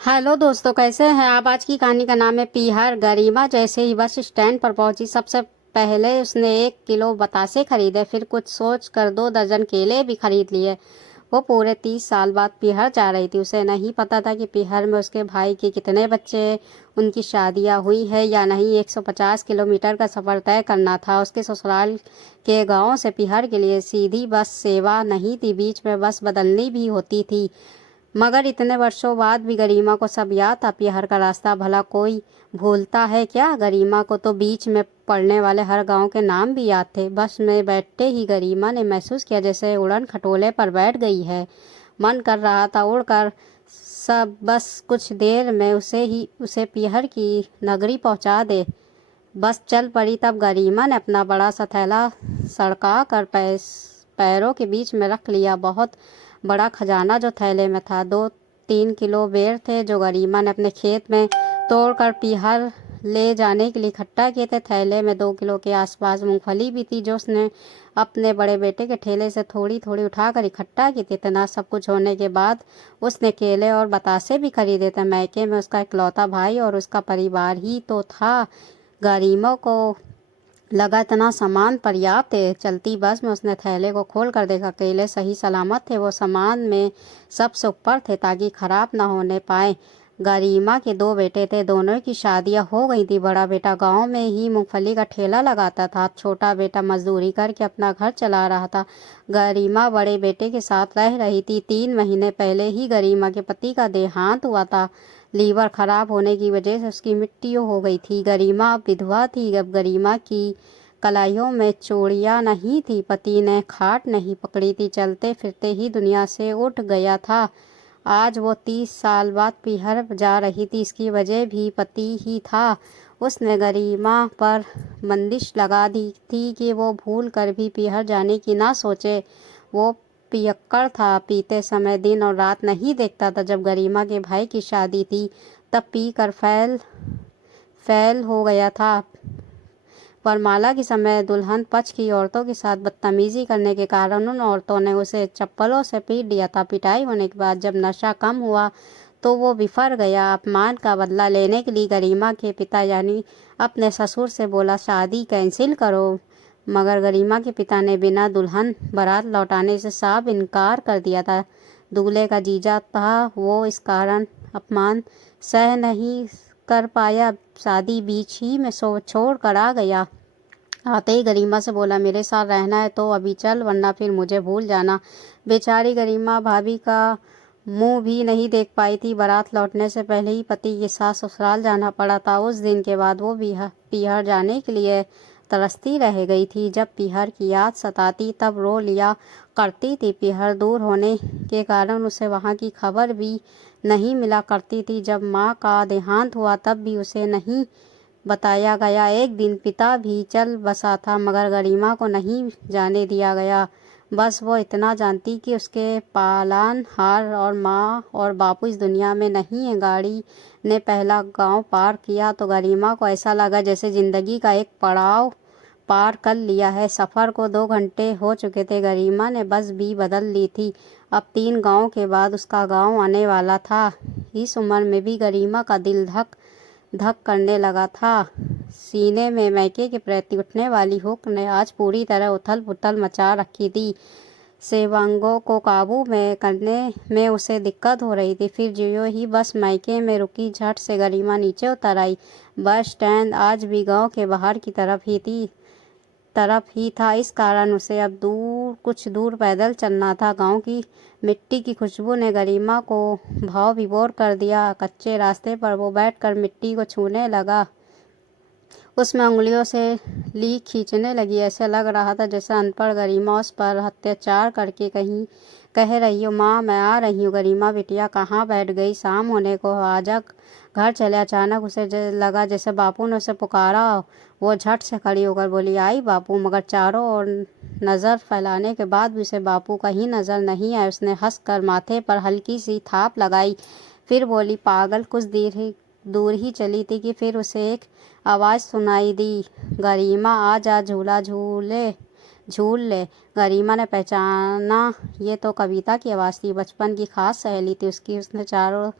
Hello दोस्तों, कैसे हैं आप। आज की कहानी का नाम है पीहर। गरिमा जैसे ही बस स्टैंड पर पहुंची, सबसे पहले उसने 1 किलो बतासे खरीदे, फिर कुछ सोच कर 2 दर्जन केले भी खरीद लिए। वो पूरे 30 साल बाद पीहर जा रही थी। उसे नहीं पता था कि पीहर में उसके भाई के कितने बच्चे हैं, उनकी शादियां हुई है या नहीं। 150 किलोमीटर का सफ़र तय करना था। उसके ससुराल के गांव से पीहर के लिए सीधी बस सेवा नहीं थी, बीच में बस बदलनी भी होती थी। मगर इतने वर्षों बाद भी गरिमा को सब याद था। पीहर का रास्ता भला कोई भूलता है क्या। गरिमा को तो बीच में पड़ने वाले हर गांव के नाम भी याद थे। बस में बैठते ही गरिमा ने महसूस किया जैसे उड़न खटोले पर बैठ गई है। मन कर रहा था उड़कर सब बस कुछ देर में उसे पीहर की नगरी पहुंचा दे। बस चल पड़ी, तब गरिमा ने अपना बड़ा सा थैला सड़का कर पैरों के बीच में रख लिया। बहुत बड़ा खजाना जो थैले में था। 2-3 किलो बेर थे जो गरिमा ने अपने खेत में तोड़कर पीहर ले जाने के लिए इकट्ठा किए थे। थैले में 2 किलो के आसपास मूंगफली भी थी जो उसने अपने बड़े बेटे के ठेले से थोड़ी थोड़ी उठाकर इकट्ठा की थी। इतना सब कुछ होने के बाद उसने केले और बतासे भी खरीदे थे। मैके में उसका इकलौता भाई और उसका परिवार ही तो था। गरिमा को लगा इतना सामान पर्याप्त है। चलती बस में उसने थैले को खोल कर देखा। केले सही सलामत थे, वो सामान में सबसे ऊपर थे ताकि खराब ना होने पाए। गरिमा के 2 बेटे थे, दोनों की शादियां हो गई थी। बड़ा बेटा गांव में ही मूंगफली का ठेला लगाता था, छोटा बेटा मजदूरी करके अपना घर चला रहा था। गरिमा बड़े बेटे के साथ रह रही थी। 3 महीने पहले ही गरिमा के पति का देहांत हुआ था। लीवर खराब होने की वजह से उसकी मृत्यु हो गई थी। गरिमा अब विधवा थी। अब गरिमा की कलाइयों में चूड़ियां नहीं थी, पति ने खाट नहीं पकड़ी थी, चलते फिरते ही दुनिया से उठ गया था। आज वो 30 साल बाद पीहर जा रही थी, इसकी वजह भी पति ही था। उसने गरिमा पर बंदिश लगा दी थी कि वो भूल कर भी पीहर जाने की ना सोचे। वो पियक्कड़ था, पीते समय दिन और रात नहीं देखता था। जब गरिमा के भाई की शादी थी तब पी कर फैल फैल हो गया था। वरमाला के समय दुल्हन पक्ष की औरतों के साथ बदतमीजी करने के कारण उन औरतों ने उसे चप्पलों से पीट दिया था। पिटाई होने के बाद जब नशा कम हुआ तो वो बिफर गया। अपमान का बदला लेने के लिए गरिमा के पिता यानी अपने ससुर से बोला शादी कैंसिल करो। मगर गरिमा के पिता ने बिना दुल्हन बारात लौटाने से साफ इनकार कर दिया था। दूल्हे का जीजा था वो, इस कारण अपमान सह नहीं कर पाया। शादी बीच ही में छोड़ कर आ गया। आते ही गरिमा से बोला मेरे साथ रहना है तो अभी चल, वरना फिर मुझे भूल जाना। बेचारी गरिमा भाभी का मुंह भी नहीं देख पाई थी। बारात लौटने से पहले ही पति के साथ ससुराल जाना पड़ा था। उस दिन के बाद वो पीहर जाने के लिए तरसती रह गई थी। जब पीहर की याद सताती तब रो लिया करती थी। पीहर दूर होने के कारण उसे वहाँ की खबर भी नहीं मिला करती थी। जब माँ का देहांत हुआ तब भी उसे नहीं बताया गया। एक दिन पिता भी चल बसा था मगर गरिमा को नहीं जाने दिया गया। बस वो इतना जानती कि उसके पालन हार और माँ और बापू इस दुनिया में नहीं है। गाड़ी ने पहला गांव पार किया तो गरिमा को ऐसा लगा जैसे जिंदगी का एक पड़ाव पार कर लिया है। सफ़र को 2 घंटे हो चुके थे। गरिमा ने बस भी बदल ली थी। अब 3 गांव के बाद उसका गांव आने वाला था। इस उम्र में भी गरिमा का दिल धक धक करने लगा था। सीने में मैके के प्रति उठने वाली हुक ने आज पूरी तरह उथल पुथल मचा रखी थी। सेवांगों को काबू में करने में उसे दिक्कत हो रही थी। फिर ज्यों ही बस मैके में रुकी, झट से गरिमा नीचे उतर आई। बस स्टैंड आज भी गांव के बाहर की तरफ ही था, इस कारण उसे अब कुछ दूर पैदल चलना था। गांव की मिट्टी की खुशबू ने गरिमा को भाव विभोर कर दिया। कच्चे रास्ते पर वो बैठकर मिट्टी को छूने लगा, उसमें उंगलियों से लीक खींचने लगी। ऐसे लग रहा था जैसे अनपढ़ गरिमा उस पर अत्याचार करके कहीं कह रही हो माँ मैं आ रही हूँ। गरिमा बिटिया कहाँ बैठ गई, शाम होने को आजा घर चले। अचानक उसे लगा जैसे बापू ने उसे पुकारा। वो झट से खड़ी होकर बोली आई बापू, मगर चारों ओर नज़र फैलाने के बाद भी उसे बापू कहीं नज़र नहीं आया। उसने हंसकर माथे पर हल्की सी थाप लगाई, फिर बोली पागल। कुछ दूर ही चली थी कि फिर उसे एक आवाज़ सुनाई दी, गरिमा आ जा झूला झूले। झूल ले। गरिमा ने पहचाना, ये तो कविता की आवाज़ थी, बचपन की खास सहेली थी उसकी। उसने चारों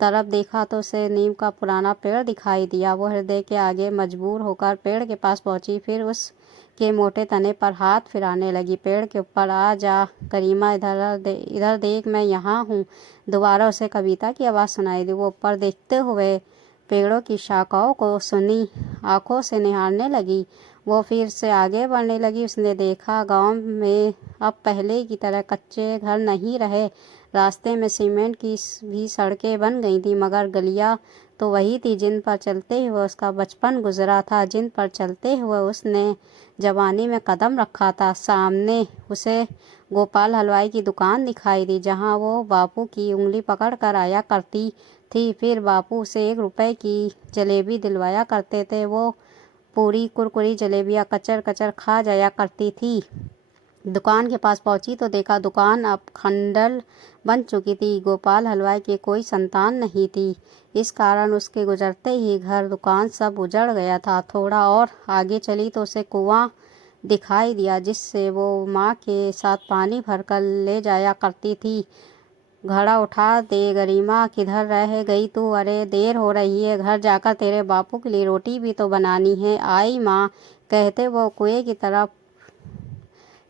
तरफ देखा तो उसे नीम का पुराना पेड़ दिखाई दिया। वो हृदय के आगे मजबूर होकर पेड़ के पास पहुंची, फिर उसके मोटे तने पर हाथ फिराने लगी। पेड़ के ऊपर आ जा गरिमा, इधर देख, मैं यहाँ हूँ। दोबारा उसे कविता की आवाज़ सुनाई दी। वो ऊपर देखते हुए पेड़ों की शाखाओं को सुनी आंखों से निहारने लगी। वो फिर से आगे बढ़ने लगी। उसने देखा गांव में अब पहले की तरह कच्चे घर नहीं रहे। रास्ते में सीमेंट की भी सड़कें बन गई थी, मगर गलियां तो वही थी जिन पर चलते हुए उसका बचपन गुजरा था, जिन पर चलते हुए उसने जवानी में कदम रखा था। सामने उसे गोपाल हलवाई की दुकान दिखाई दी, जहां वो बापू की उंगली पकड़ कर आया करती थी। फिर बापू उसे 1 रुपए की जलेबी दिलवाया करते थे। वो पूरी कुरकुरी जलेबियाँ कचर कचर खा जाया करती थी। दुकान के पास पहुंची तो देखा दुकान अब खंडर बन चुकी थी। गोपाल हलवाई की कोई संतान नहीं थी, इस कारण उसके गुजरते ही घर दुकान सब उजड़ गया था। थोड़ा और आगे चली तो उसे कुआं दिखाई दिया, जिससे वो माँ के साथ पानी भरकर ले जाया करती थी। घड़ा उठा दे गरिमा, किधर रह गई तू? अरे देर हो रही है, घर जाकर तेरे बापू के लिए रोटी भी तो बनानी है। आई माँ, कहते वो कुएं की तरफ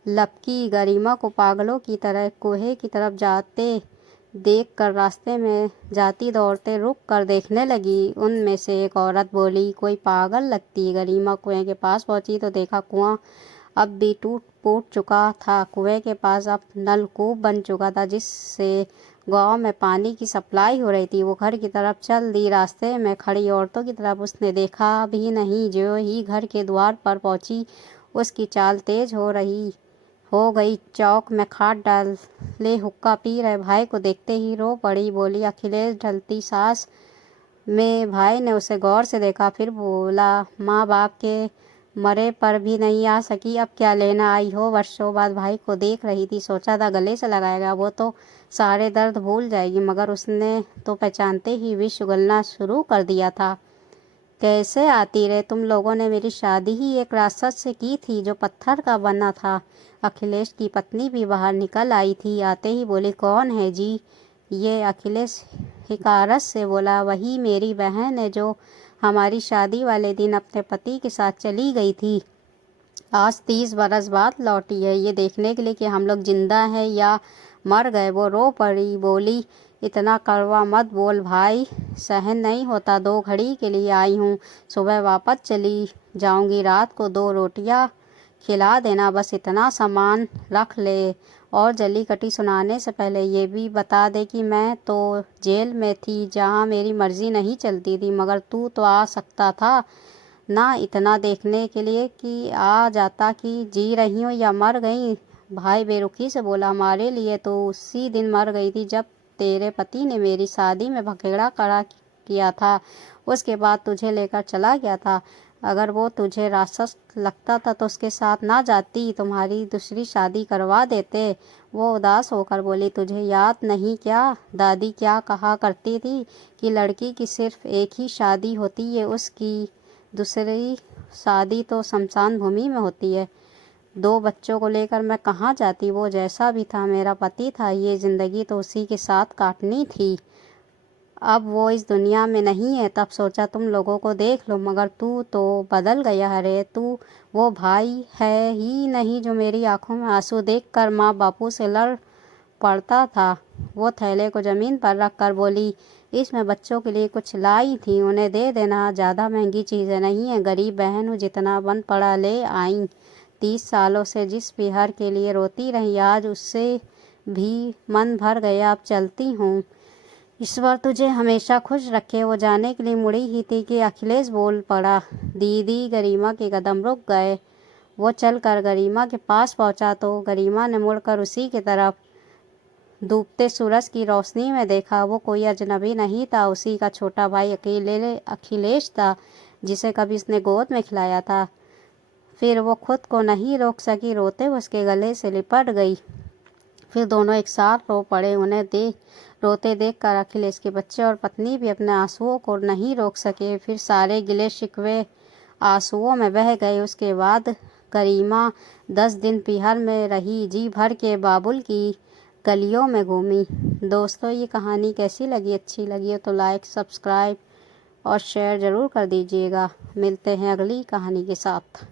लपकी। गरिमा को पागलों की तरह कुएं की तरफ जाते देख कर रास्ते में जाती दौड़ते रुक कर देखने लगी। उनमें से एक औरत बोली, कोई पागल लगती। गरिमा कुएं के पास पहुंची तो देखा कुआं अब भी टूट फूट चुका था। कुएं के पास अब नलकूप बन चुका था, जिससे गांव में पानी की सप्लाई हो रही थी। वो घर की तरफ चल दी। रास्ते में खड़ी औरतों की तरफ उसने देखा भी नहीं। जो ही घर के द्वार पर पहुंची, उसकी चाल तेज हो गई। चौक में खाट डाले हुक्का पी रहे भाई को देखते ही रो पड़ी। बोली, अखिलेश। ढलती सांस में भाई ने उसे गौर से देखा, फिर बोला, माँ बाप के मरे पर भी नहीं आ सकी, अब क्या लेना आई हो? वर्षों बाद भाई को देख रही थी, सोचा था गले से लगाएगा वो तो सारे दर्द भूल जाएगी, मगर उसने तो पहचानते ही विष उगलना शुरू कर दिया था। कैसे आती रहे? तुम लोगों ने मेरी शादी ही एक राक्षस से की थी जो पत्थर का बना था। अखिलेश की पत्नी भी बाहर निकल आई थी। आते ही बोली, कौन है जी ये? अखिलेश हिकारत से बोला, वही मेरी बहन है जो हमारी शादी वाले दिन अपने पति के साथ चली गई थी। आज 30 बरस बाद लौटी है, ये देखने के लिए कि हम लोग जिंदा हैं या मर गए। वो रो पड़ी, बोली, इतना कड़वा मत बोल भाई, सहन नहीं होता। 2 घड़ी के लिए आई हूँ, सुबह वापस चली जाऊंगी। रात को 2 रोटियां खिला देना, बस इतना सामान रख ले। और जली कटी सुनाने से पहले ये भी बता दे कि मैं तो जेल में थी, जहाँ मेरी मर्जी नहीं चलती थी, मगर तू तो आ सकता था ना, इतना देखने के लिए कि आ जाता कि जी रही हूँ या मर गई। भाई बेरुखी से बोला, हमारे लिए तो उसी दिन मर गई थी जब तेरे पति ने मेरी शादी में भखेड़ा खड़ा किया था। उसके बाद तुझे लेकर चला गया था। अगर वो तुझे राक्षस लगता था तो उसके साथ ना जाती, तुम्हारी दूसरी शादी करवा देते। वो उदास होकर बोली, तुझे याद नहीं क्या? दादी क्या कहा करती थी कि लड़की की सिर्फ एक ही शादी होती है, उसकी दूसरी शादी तो शमशान भूमि में होती है। 2 बच्चों को लेकर मैं कहाँ जाती? वो जैसा भी था मेरा पति था, ये ज़िंदगी तो उसी के साथ काटनी थी। अब वो इस दुनिया में नहीं है, तब सोचा तुम लोगों को देख लो, मगर तू तो बदल गया है रे। तू वो भाई है ही नहीं जो मेरी आंखों में आंसू देखकर माँ बापू से लड़ पड़ता था। वो थैले को ज़मीन पर रख कर बोली, इसमें बच्चों के लिए कुछ लाई थी, उन्हें दे देना, ज़्यादा महंगी चीज़ें नहीं है, गरीब बहन हूँ, जितना बन पड़ा ले आई। 30 सालों से जिस बिहार के लिए रोती रही, आज उससे भी मन भर गया, अब चलती हूँ। ईश्वर तुझे हमेशा खुश रखे। वो जाने के लिए मुड़ी ही थी कि अखिलेश बोल पड़ा, दीदी। गरिमा के कदम रुक गए। वो चलकर गरिमा के पास पहुंचा तो गरिमा ने मुड़कर उसी की तरफ डूबते सूरज की रोशनी में देखा। वो कोई अजनबी नहीं था, उसी का छोटा भाई अखिलेश था, जिसे कभी उसने गोद में खिलाया था। फिर वो खुद को नहीं रोक सकी, रोते उसके गले से लिपट गई। फिर दोनों एक साथ रो पड़े। उन्हें रोते देखकर अखिलेश के बच्चे और पत्नी भी अपने आंसुओं को नहीं रोक सके। फिर सारे गिले शिकवे आंसुओं में बह गए। उसके बाद करीमा 10 दिन बिहार में रही, जी भर के बाबुल की गलियों में घूमी। दोस्तों, ये कहानी कैसी लगी? अच्छी लगी हो तो लाइक, सब्सक्राइब और शेयर ज़रूर कर दीजिएगा। मिलते हैं अगली कहानी के साथ।